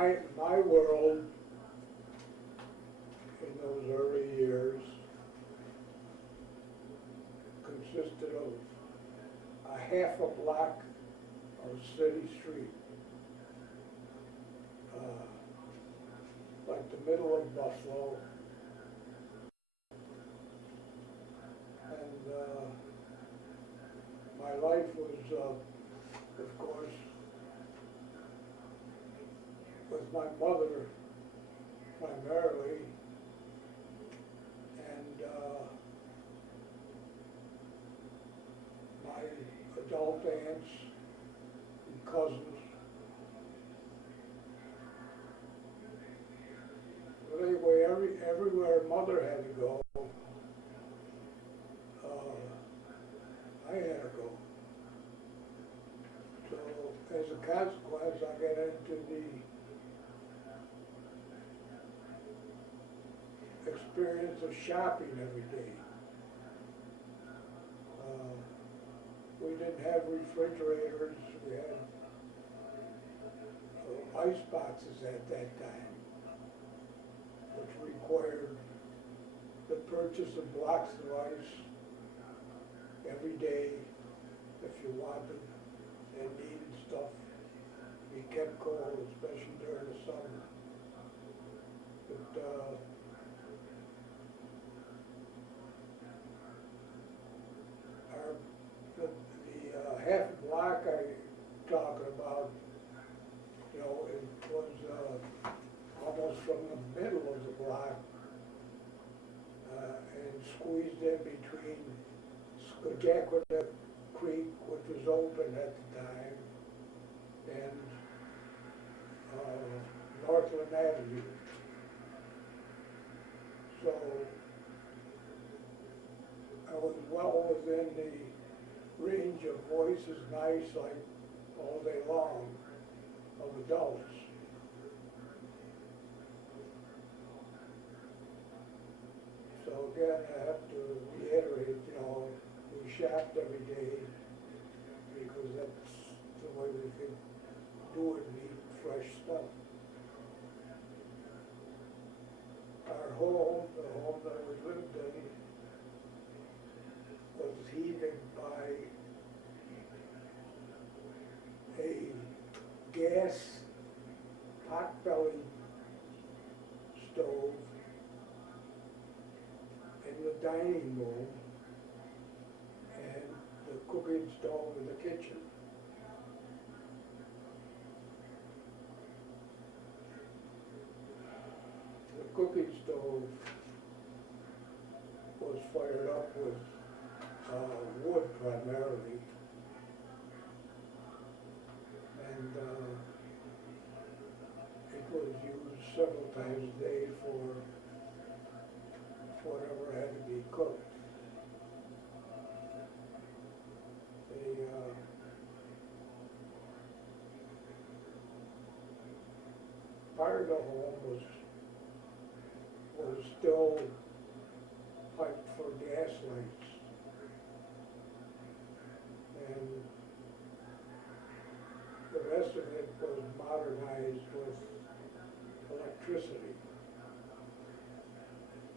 my world in those early years consisted of a half a block of city street, like the middle of Buffalo, and my life was, of course, with my mother primarily, and my adult aunts and cousins. But anyway, everywhere mother had to go, I had to go. So as a consequence, I got into the experience of shopping every day. We didn't have refrigerators, we had ice boxes at that time, which required the purchase of blocks of ice every day if you wanted and needed stuff to be kept cold, especially during the summer. But the half block I talking about, you know, it was almost from the middle of the block and squeezed in between Scojaquada Creek, which was open at the time, and Northland Avenue. So I was well within the range of voices nice like all day long of adults. So again, I have to reiterate, you know, we shopped every day because that's the way we could do it and eat fresh stuff. Our home, the home that we lived in, was heated by a gas pot-bellied stove in the dining room and the cooking stove in the kitchen. The cooking stove was fired up with wood primarily, and it was used several times a day for whatever had to be cooked. The part of the home was still piped for gas lights, and the rest of it was modernized with electricity.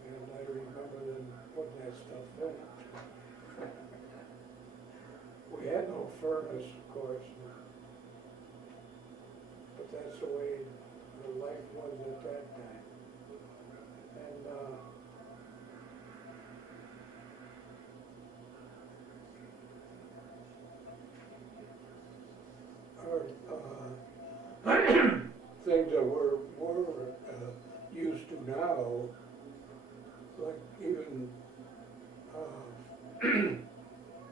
And I remember them putting that stuff in. We had no furnace, of course, but that's the way the life was at that time. And things that we're used to now, like even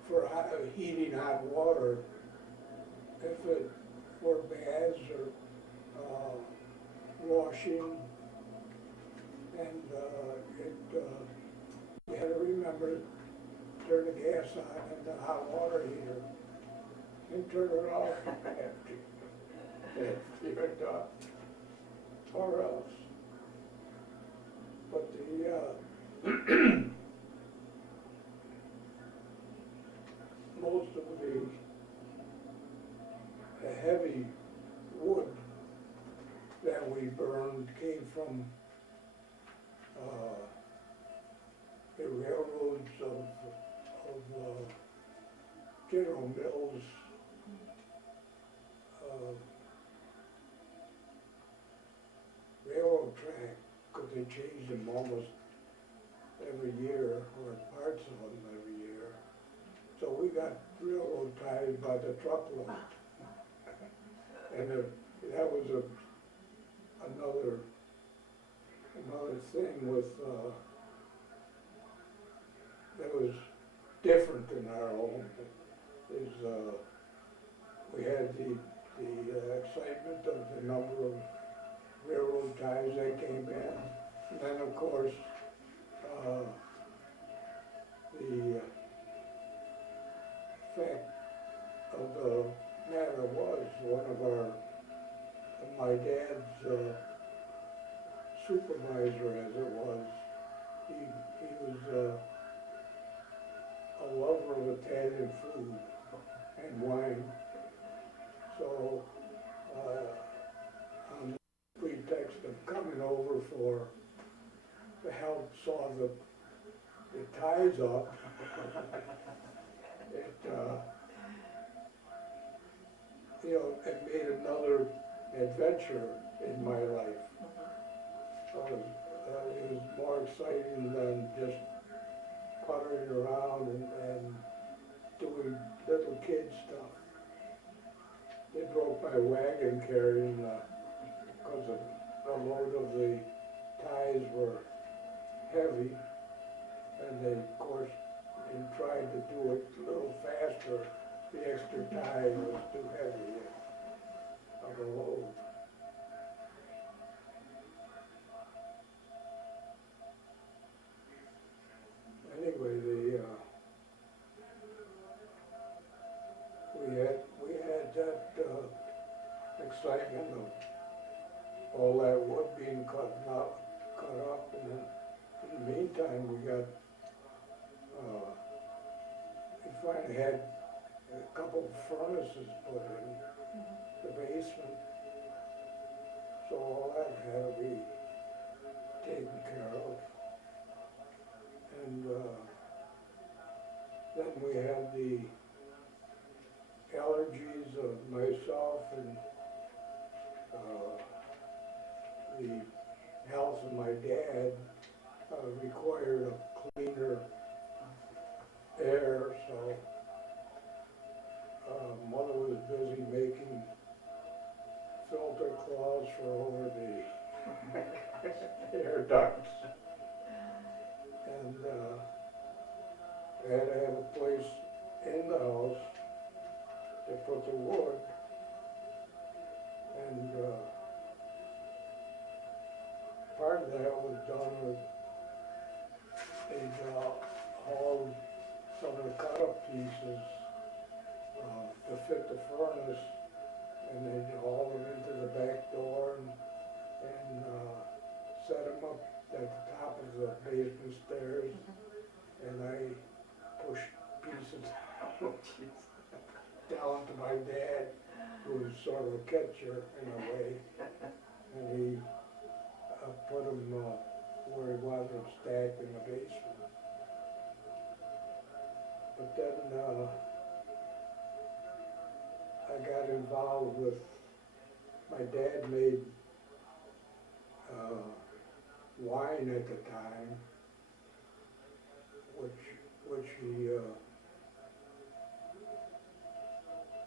for heating hot water, if it were baths or washing, and you had to remember to turn the gas on and the hot water heater, and turn it off after you're done, or else. But most of the heavy wood that we burned came from the railroads of General Mills, railroad track, because they changed them almost every year, or parts of them every year. So we got railroad ties by the truckload. And that was another thing with, that was different than our own, is we had the excitement of the number of railroad ties that came in. And then, of course, the fact of the matter was, one of my dad's supervisor, as it was, he was a lover of Italian food and wine. So, on the pretext of coming over to help saw the ties up, it made another adventure in my life. It was more exciting than just puttering around and doing little kid stuff. They broke my wagon carrying, because the load of the ties were heavy, and they, of course, tried to do it a little faster. The extra tie was too heavy of a load. Anyway, we had that excitement of all that wood being cut up, and then in the meantime we finally had a couple of furnaces put in the basement, so all that had to be taken care of. And then we had the allergies of myself and the health of my dad required a cleaner air, so Mother was busy making filter cloths for over the air ducts. And I had to have a place in the house to put the wood. And part of that was done with, they'd hauled some of the cut-up pieces to fit the furnace, and they'd haul them into the back door and set them up at the top of the basement stairs, and I pushed pieces down to my dad, who was sort of a catcher in a way, and he put them where he wanted them stacked in the basement. But then I got involved with, my dad made wine at the time, which he,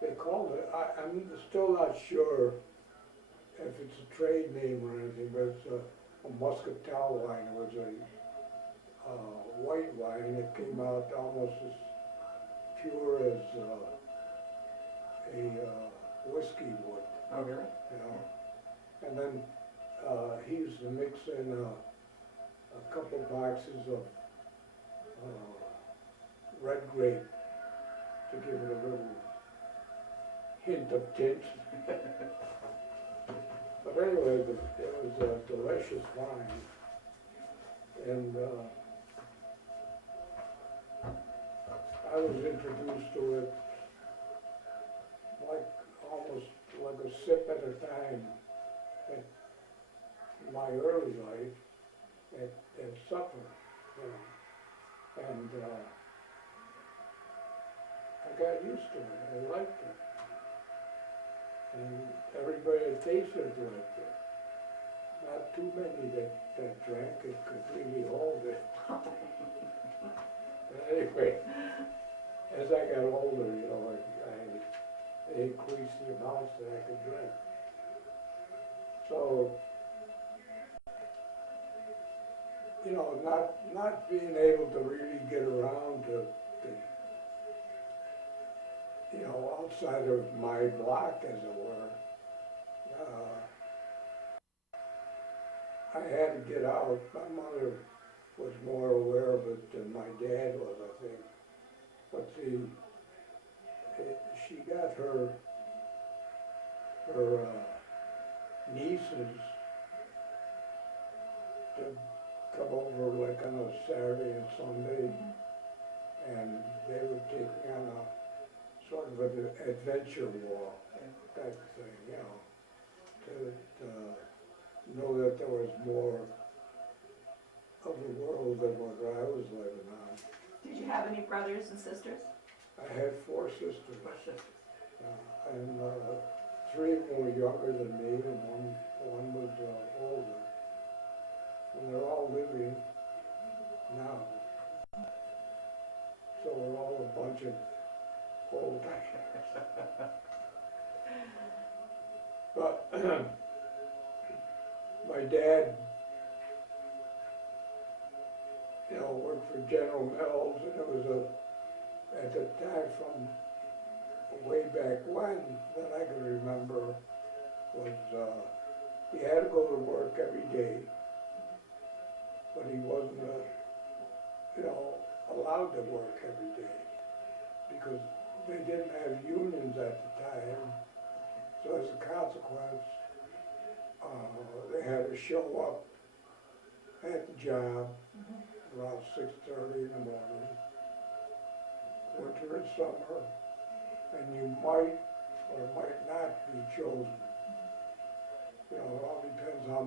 they called it, I'm still not sure if it's a trade name or anything, but it's a muscatel wine. It was a white wine that came out almost as pure as a whiskey would. Oh, really? You know? And then he used to mix in a couple boxes of red grape to give it a little hint of tint. But anyway, it was a delicious wine. And I was introduced to it almost like a sip at a time. my early life at supper, you know, and I got used to it. I liked it, and everybody that tasted it liked it. Not too many that drank it could really hold it. But anyway, as I got older, you know, I increased the amounts that I could drink. So, you know, not being able to really get around to you know, outside of my block, as it were, I had to get out. My mother was more aware of it than my dad was, I think. But see, she got her nieces to come over like on a Saturday and Sunday, and they would take me on a sort of an adventure walk type thing, you know, to know that there was more of the world than what I was living on. Did you have any brothers and sisters? I had 4 sisters. And 3 of them were younger than me, and one was older. And they're all living now. So we're all a bunch of old. But my dad, you know, worked for General Mills, and it was at the time from way back when that I can remember was he had to go to work every day, but he wasn't, you know, allowed to work every day because they didn't have unions at the time. So as a consequence, they had to show up at the job around 6:30 in the morning, winter and summer, and you might or might not be chosen. You know, it all depends how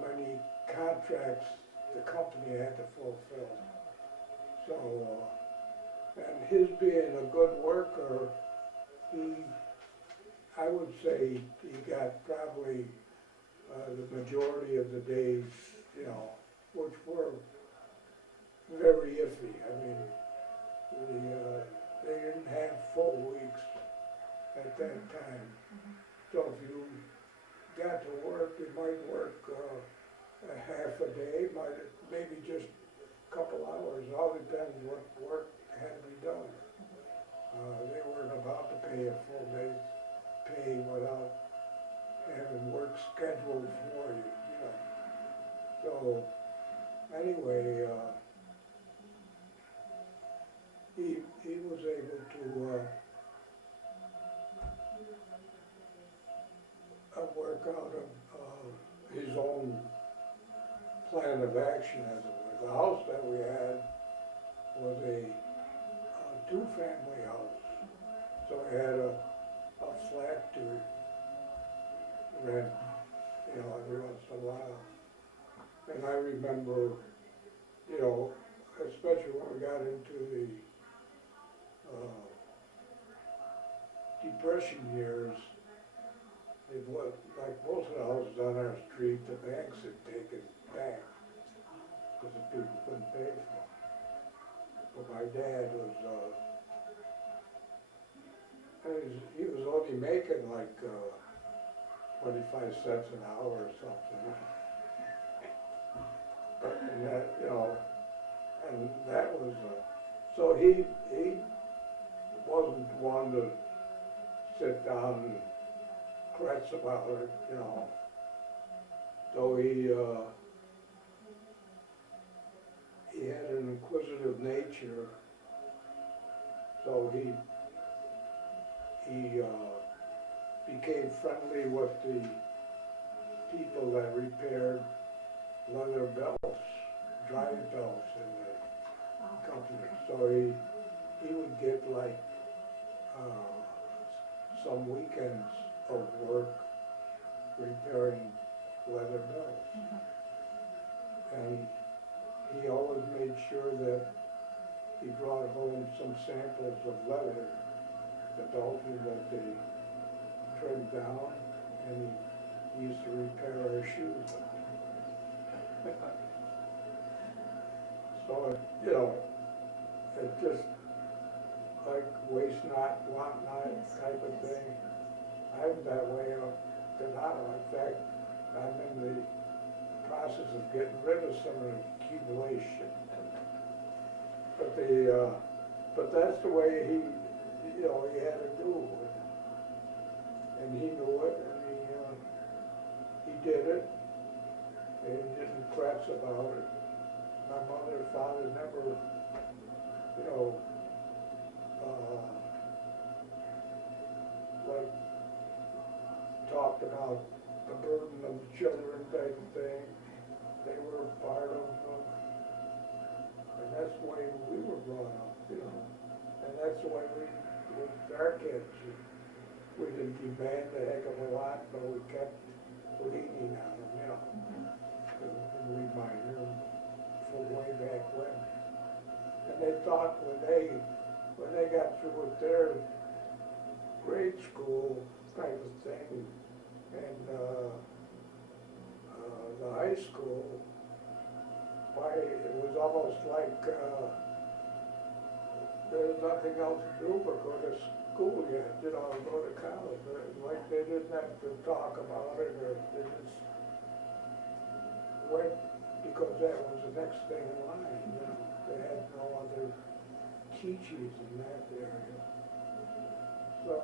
many contracts the company had to fulfill. So, and his being a good worker, I would say he got probably the majority of the days, you know, which were very iffy. I mean, they didn't have full weeks at that time. So if you got to work, you might work a half a day, maybe just a couple hours. It all depends what work had to be done. They weren't about to pay a full day's pay without having work scheduled for you, you know. So anyway, he was able to work out his own plan of action, as it were. The house that we had was a 2-family house, so we had a flat to rent, you know, every once in a while. And I remember, you know, especially when we got into the Depression years, it was like most of the houses on our street, the banks had taken back because the people couldn't pay for them. But my dad was, he was only making like 25 cents an hour or something. And that, you know, and that was, so he wasn't one to sit down and kretz about it, you know. So he had an inquisitive nature, so he became friendly with the people that repaired leather belts, drive belts in the company. So he would get like some weekends of work repairing leather belts. And he always made sure that he brought home some samples of leather, the belting that they trimmed down, and he used to repair our shoes. So, you know, it's just like waste not, want not type of thing. I'm that way up to now. In fact, I'm in the process of getting rid of some of the accumulation. But that's the way he, you know, he had to do it. And he knew it, and he did it, and he didn't press about it. My mother and father never, you know, like talked about the burden of the children type of thing. They were part of, and that's the way we were brought up, you know. And that's the way we, with our kids, we didn't demand a heck of a lot, but we kept leaning on them, you know. And remind them from way back when. And they thought when they got through with their grade school type of thing, and the high school, why it was almost like there's nothing else to do but go to school yet, you know, go to college. Like they didn't have to talk about it, or they just went because that was the next thing in line, you know. They had no other teachers in that area. So,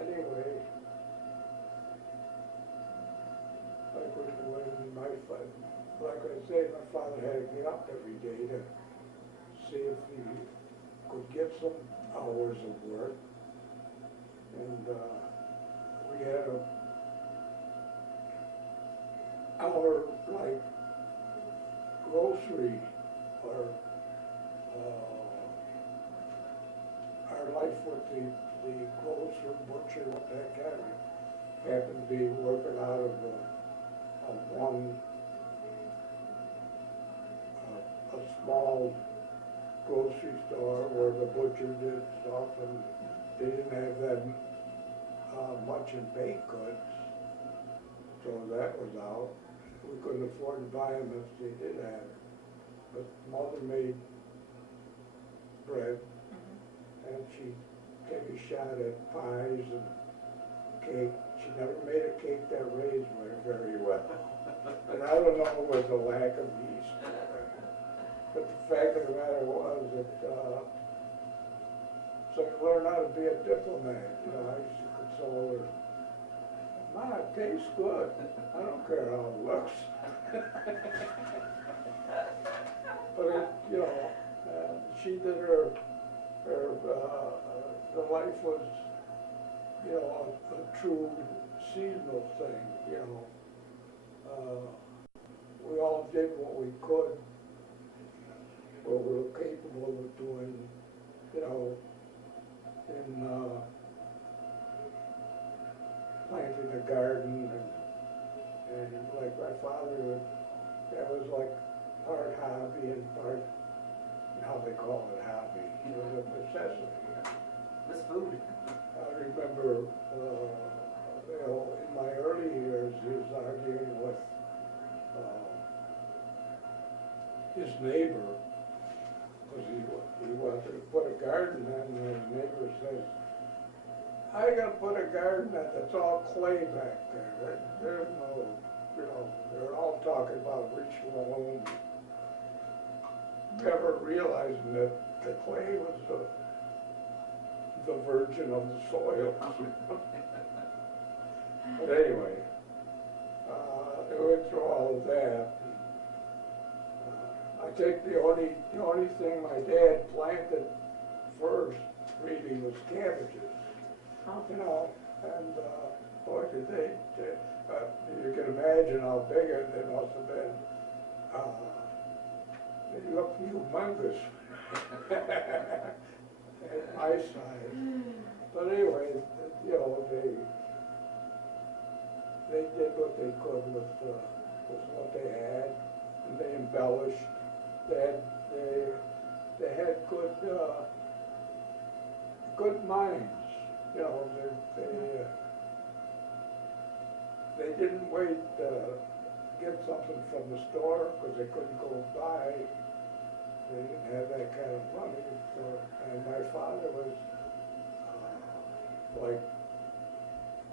anyway, like when my father, like I say, my father had to get up every day to see if he could get some hours of work. And we had our like grocery or our life with the grocer, butcher, what the heck have you, happened to be working out of one a small grocery store where the butcher did stuff, and they didn't have that much in baked goods, so that was out. We couldn't afford to buy them if they did have it. But mother made bread, and she'd take a shot at pies and cake. She never made a cake that raised very well. And I don't know if it was a lack of yeast. But the fact of the matter was that, so you learn how to be a diplomat. You know, I used to console her. Ma, it tastes good. I don't care how it looks. But it, you know, she did her the life was, you know, a true seasonal thing, you know. We all did what we could, what we were capable of doing, you know, in planting a garden, and like my father would, that was like part hobby and part, how they call it hobby, it was a necessity. This food. I remember, you know, in my early years, he was arguing with his neighbor, because he wanted to put a garden in, and his neighbor says, "How you gonna put a garden in that's all clay back there? There's no, you know, they're all talking about rich loam." Never realizing that the clay was the virgin of the soil. But anyway, they went through all of that. I think the only thing my dad planted first really was cabbages. You know, and boy, did they you can imagine how big it must have been. They looked humongous at my size. But anyway, you know, they did what they could with what they had, and they embellished. They had good minds, you know. They didn't wait to get something from the store because they couldn't go buy. They didn't have that kind of money. And my father was like,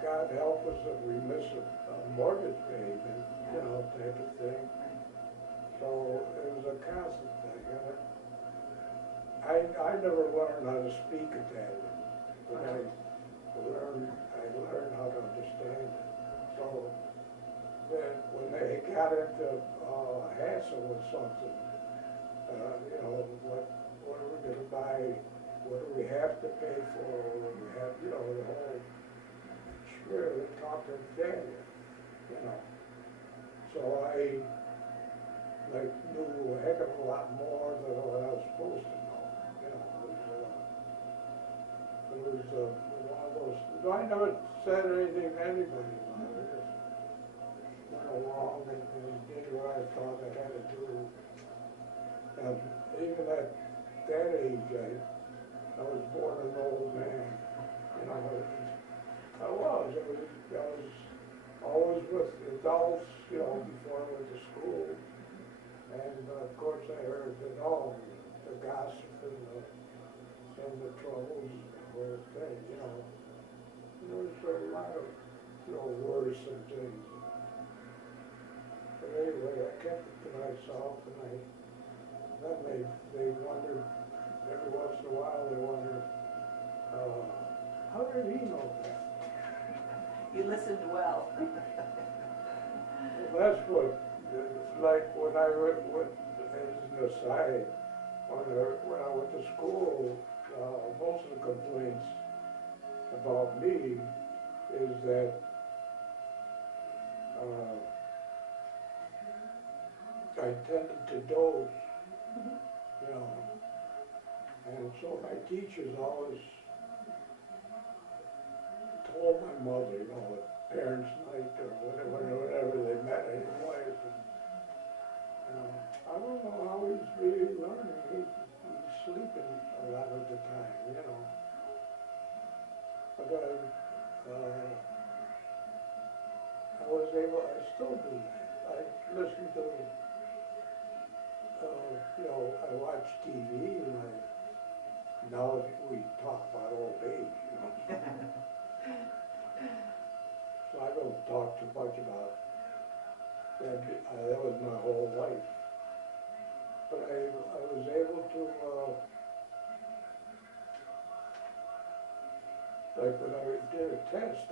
God help us if we miss a mortgage payment, you know, type of thing. So it was a constant thing. And I never learned how to speak Italian, but I learned how to understand it. So then when they got into hassle with something, you know, what are we going to buy? What do we have to pay for? What do we have, you know, the whole spirit of talking Italian, you know. So I knew a heck of a lot more than what I was supposed to know. You know, it was one of those. I never said anything to anybody about it. Just went along and did what I thought I had to do. And even at that age, I was born an old man. You know, I was always with adults, you know, before I went to school. And of course I heard that all the gossip and the troubles and the whole thing, you know. There was a lot of, you know, worrisome things. But anyway, I kept it to myself, and then they wondered, every once in a while they wondered, how did he know that? You listened well. Well, that's what, like when I went as an aside, when I went to school, most of the complaints about me is that I tended to doze, you know, and so my teachers always told my mother, you know, at parents' night or whatever they met anyways. I don't know how he's really learning. He's sleeping a lot of the time, you know. But I still do that. I listen to, you know, I watch TV and now we talk about old age, you know. So I don't talk too much about that. That was my whole life. But I was able to, like when I did a test,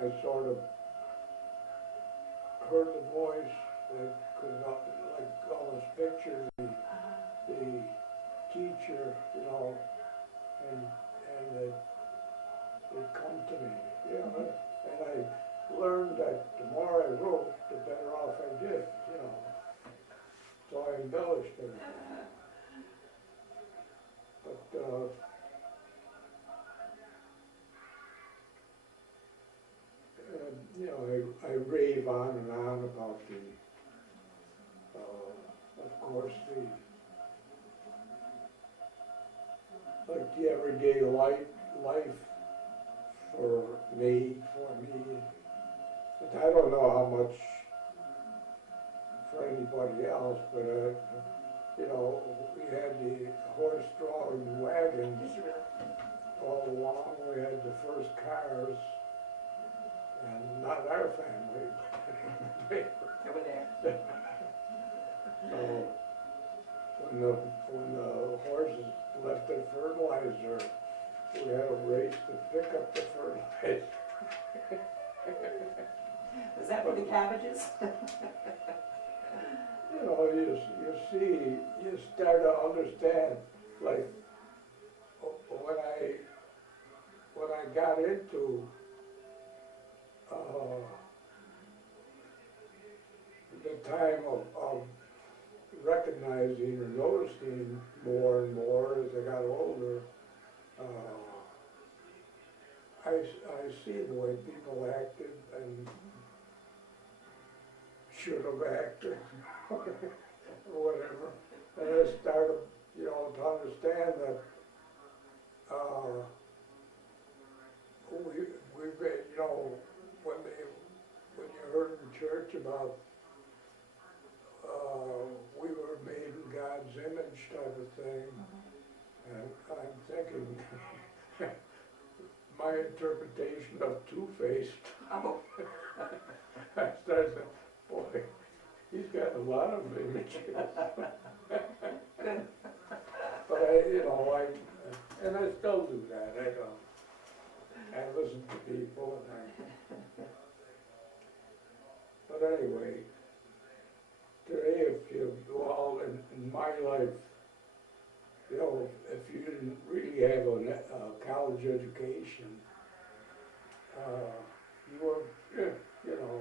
I sort of heard the voice that could not, like almost picture the teacher, you know, and it come to me, you know, and I learned that the more I wrote, the better off I did, you know. So I embellished everything. But you know, I rave on and on about of course, the everyday life for me. But I don't know how much for anybody else, but you know, we had the horse-drawn wagons all along. We had the first cars, and not our family. They were there. So when the horses left their fertilizer, we had a race to pick up the fertilizer. Was that for the cabbages? You know, you see, you start to understand, like, when I got into the time of recognizing or noticing more and more as I got older, I see the way people acted and should have acted, or whatever. And I started, you know, to understand that, we've been, you know, when you heard in church about, we were made in God's image type of thing, and I'm thinking, my interpretation of two-faced, Oh, I started saying, boy, he's got a lot of images. good. But I, you know, and I still do that, I don't. I listen to people and but anyway, today if you, well, in my life, you know, if you didn't really have a college education, you were, you know,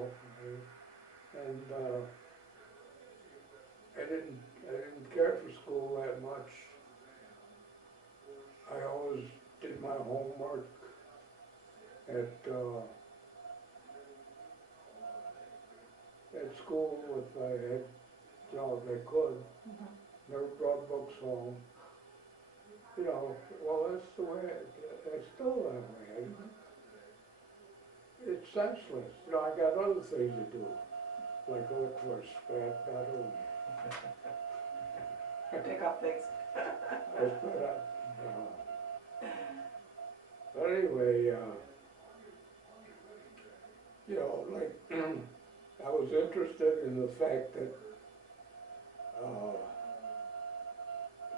and I didn't care for school that much. I always did my homework at school if I had, you know, if I could. Never brought books home. You know, well, that's the way, it's still that way. It's senseless. You know, I got other things to do, like look for a scrap metal. Pick up things. I spent up. But anyway, you know, like, I was interested in the fact that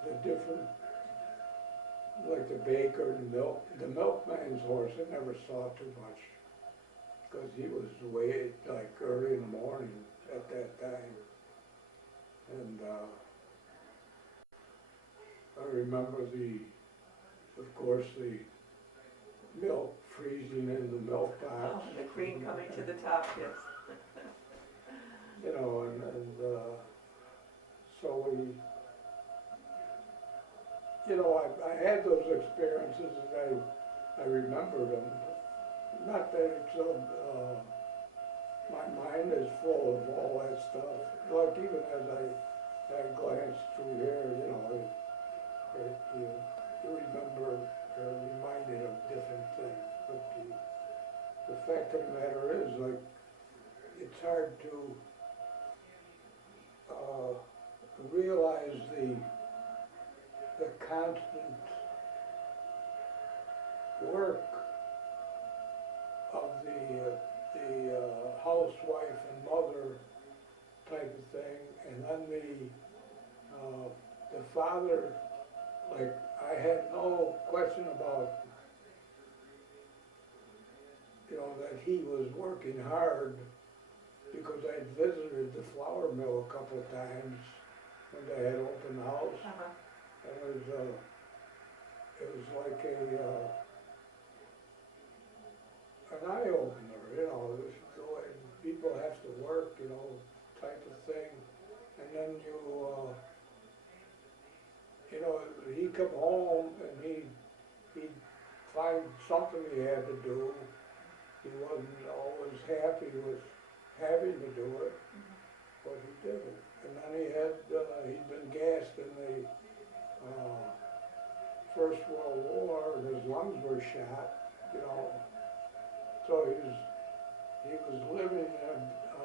the different, like the baker and the milkman's horse, I never saw too much, because he was way, like, early in the morning at that time. And I remember of course, the milk freezing in the milk Oh, box. the cream coming to the top, yes. You know, and so we, you know, I had those experiences and I remembered them. Not that it's, my mind is full of all that stuff. Like even as I glanced through here, you know, you remember, you're reminded of different things. But the fact of the matter is, like, it's hard to realize the constant work of the housewife and mother type of thing, and then the father, like, I had no question about, you know, that he was working hard, because I'd visited the flour mill a couple of times when they had open house, and it was like an eye opener, you know, this is the way people have to work, you know, type of thing, and then you know, he'd come home and he'd find something he had to do. He wasn't always happy with having to do it, but he did it. And then he'd been gassed in the First World War, and his lungs were shot, you know. So he was living in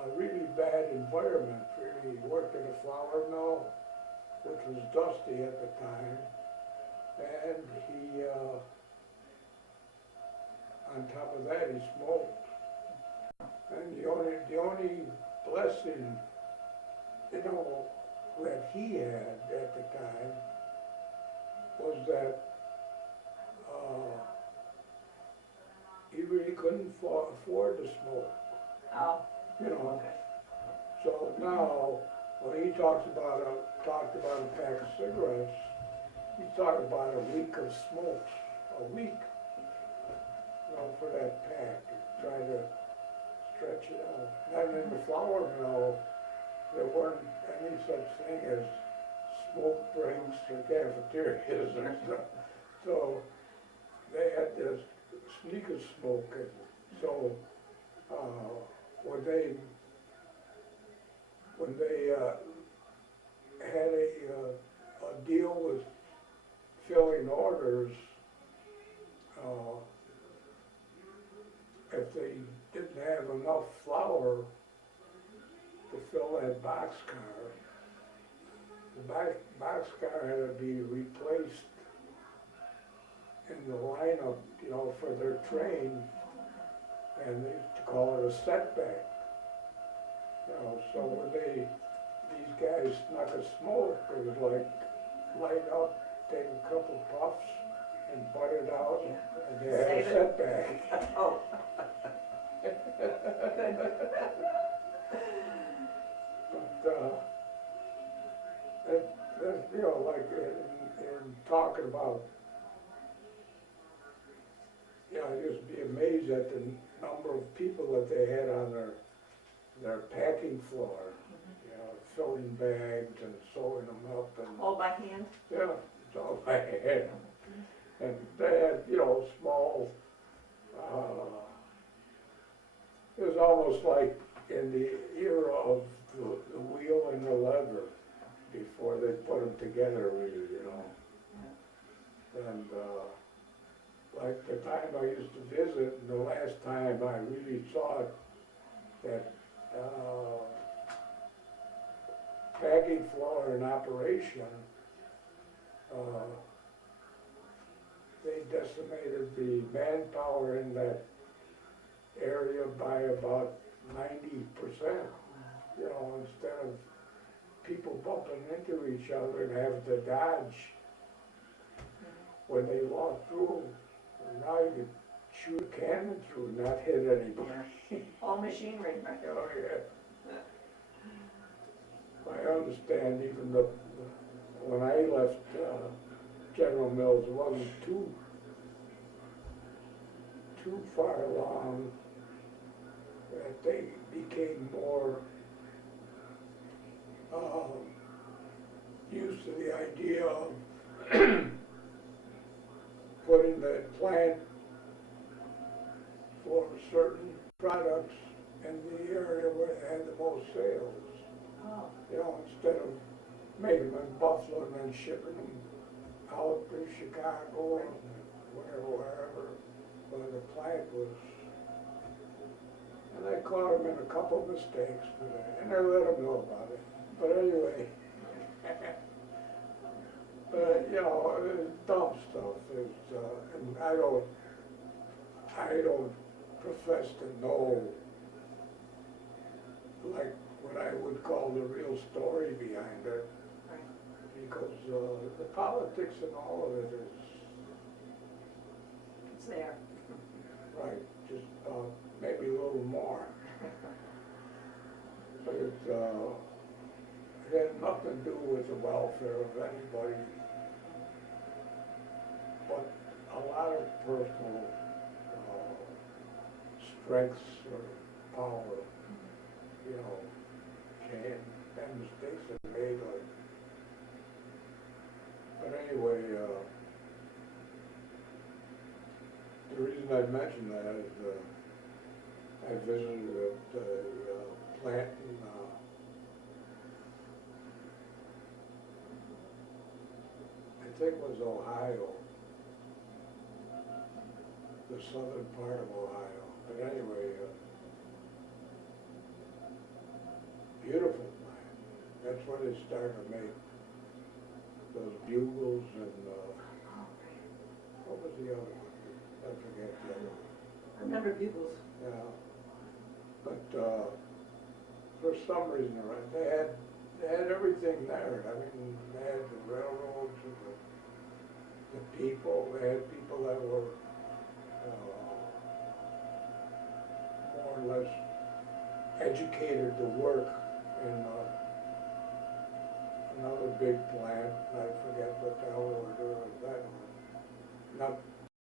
a really bad environment. Really, he worked at a flour mill, which was dusty at the time, and he, on top of that, he smoked. And the only blessing, you know, that he had at the time was that he really couldn't afford to smoke. Oh, You know, okay. so now when he talked about a pack of cigarettes, he talked about a week of smokes, a week, you know, for that pack, try to stretch it out. And in the flour mill, there weren't any such thing as smoke breaks or cafeterias or stuff. So they had this, sneak a smoke. And so, when they had a deal with filling orders, if they didn't have enough flour to fill that boxcar, the boxcar had to be replaced in the lineup, you know, for their train, and they used to call it a setback. You know, so when these guys snuck a smoke, it was like light up, take a couple puffs, and butt it out, and they had Save a it. setback. Oh. Good. But, you know, like in talking about, you know, I used to be amazed at the number of people that they had on their packing floor, you know, filling bags and sewing them up and, All by hand? yeah, it's all I had. And they had, you know, small, it was almost like in the era of the wheel and the lever before they put them together really, you know. And like the time I used to visit, and the last time I really saw it, that packing floor in operation, they decimated the manpower in that area by about 90%. You know, instead of people bumping into each other and having to dodge when they walk through, now you can shoot a cannon through and not hit anybody. All machinery, right? Oh, yeah. I understand even when I left General Mills, it wasn't too far along that they became more used to the idea of putting the plant for certain products in the area where they had the most sales. Oh. You know, instead of making them in Buffalo and then shipping them out to Chicago or wherever, where the plant was. And I caught them in a couple of mistakes, and I let them know about it. But anyway, but you know, dumb stuff is, and I don't profess to know, like, what I would call the real story behind it, Right. because the politics and all of it is, It's there. right, just maybe a little more. But it had nothing to do with the welfare of anybody, but a lot of personal strengths or power, you know, and mistakes are made. Like, but anyway, the reason I mention that is I visited the plant in I think it was Ohio, the southern part of Ohio. But anyway, beautiful plant. That's where they started to make those bugles and what was the other one? I forget the other one. I remember bugles. Yeah. But for some reason, they had everything there. I mean, they had the railroads and the people. They had people that were more or less educated to work in another big plant. I forget what the hell they were doing with that one. Not